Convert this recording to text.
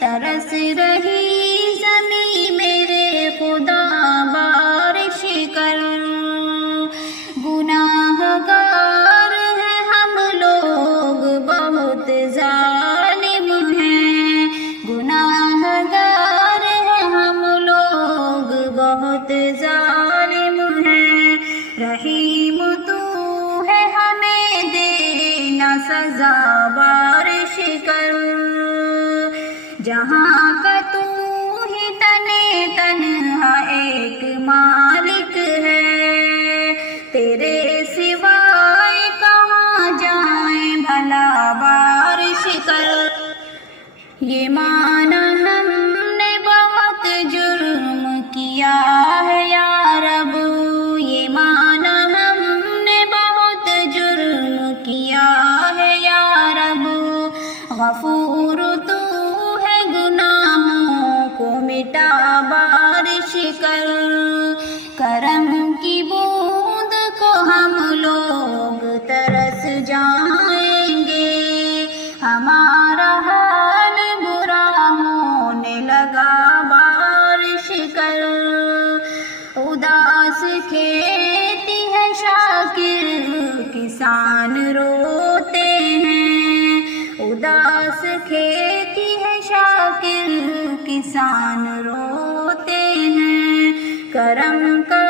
ترس رہی زمیں میرے خدا بارش کر، گناہ گار ہیں ہم لوگ بہت ظالم ہیں، گناہ گار ہیں ہم لوگ بہت ظالم ہیں، رحیم تو ہے ہمیں دینا سزا بارش کر، جہاں کا تو ہی تنہا ایک مالک ہے، تیرے سوائے کہاں جائیں بھلا بارش کر، یہ مانا ہم نے بہت جرم کیا ہے یا رب، یہ مانا ہم نے بہت جرم کیا ہے یا رب، غفور تو ہے گناہوں کو مٹا بارش کر، کرم کی بوند کو ہم لوگ ترس جائیں گے، ہمارا حال برا ہونے لگا بارش کر، اداس کھیتی ہے شاکر کسان روتے ہیں، اداس کھیتی ہے شاکر کسان روتے ہیں، کرم کا